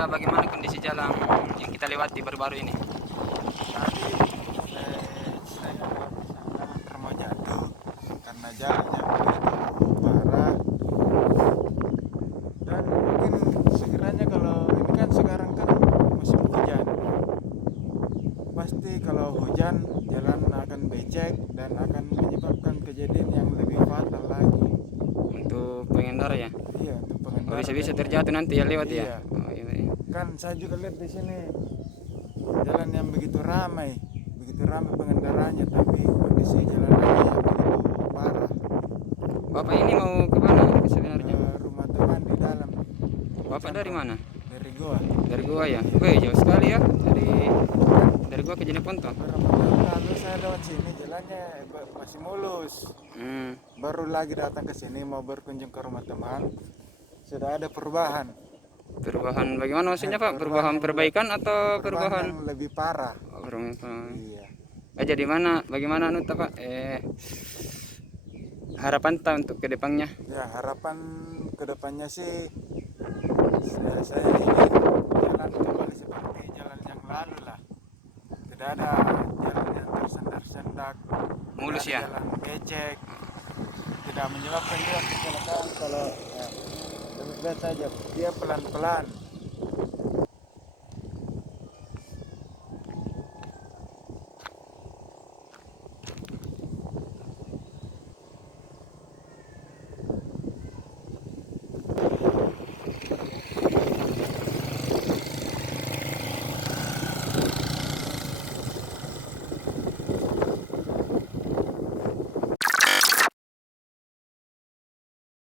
Pak, bagaimana kondisi jalan yang kita lewati baru-baru ini? Tadi saya lewat di sana hampir mau jatuh karena jalannya begitu parah. Dan mungkin sekiranya kalau ini kan sekarang kan musim hujan, pasti kalau hujan jalan akan becek dan akan menyebabkan kejadian yang lebih fatal lagi. Untuk pengendara ya? Iya, untuk Oh, pengendara. bisa-bisa dan terjatuh nanti ya lewat iya. ya? Oh, iya, iya. Kan saya juga lihat di sini jalan yang begitu ramai pengendaranya, tapi kondisi jalanannya yang begitu parah. Bapak ini mau ke mana sebenarnya? Rumah teman di dalam. Bapak dari mana? Dari goa. Dari gua ya? Wih, jauh sekali ya dari gua ke Jeneponto. Beberapa tahun lalu saya lewat sini jalannya masih mulus. Baru lagi datang ke sini mau berkunjung ke rumah teman, sudah ada perubahan. Perubahan bagaimana maksudnya Pak? Perubahan yang perbaikan atau perubahan perubahan? yang lebih parah. Oh, perubahan. Iya. Jadi mana? Bagaimana anu Pak? Harapan ta untuk kedepannya? Ya, harapan kedepannya sih saya ingin jalan kembali seperti jalan yang lalu lah. Tidak ada jalan yang tersendak-sendak, Mulus tidak ada ya? jalan becek, tidak menyebabkan juga kecelakaan. Kalau ya, demikian saja, dia pelan-pelan.